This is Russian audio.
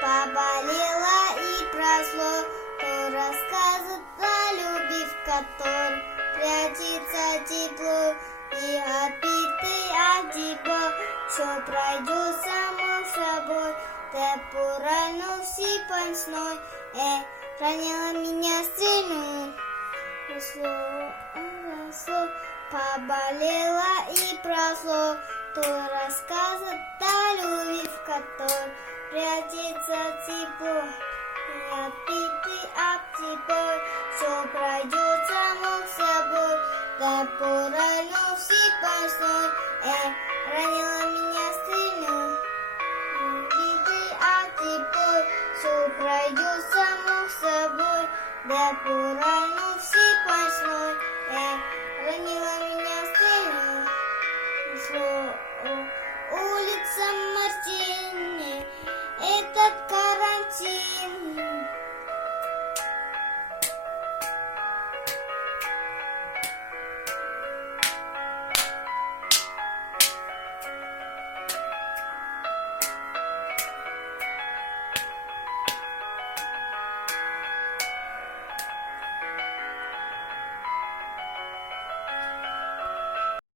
поболело и прошло, то рассказывает о любви, в которой прячется тепло, и опитый от тебя все пройдет само собой. Ты поранился пансной, ранила меня сильно. Росло, поболело и прошло, то рассказывает о любви, в которой прячется тепло, и опитый от тебя все пройдет само собой. Да поранился пансной, ранила меня сильно. Убитый от тебя все пройдет само собой. Да поранился пансной, ранила меня сильно. Улица Мартини, этот карантин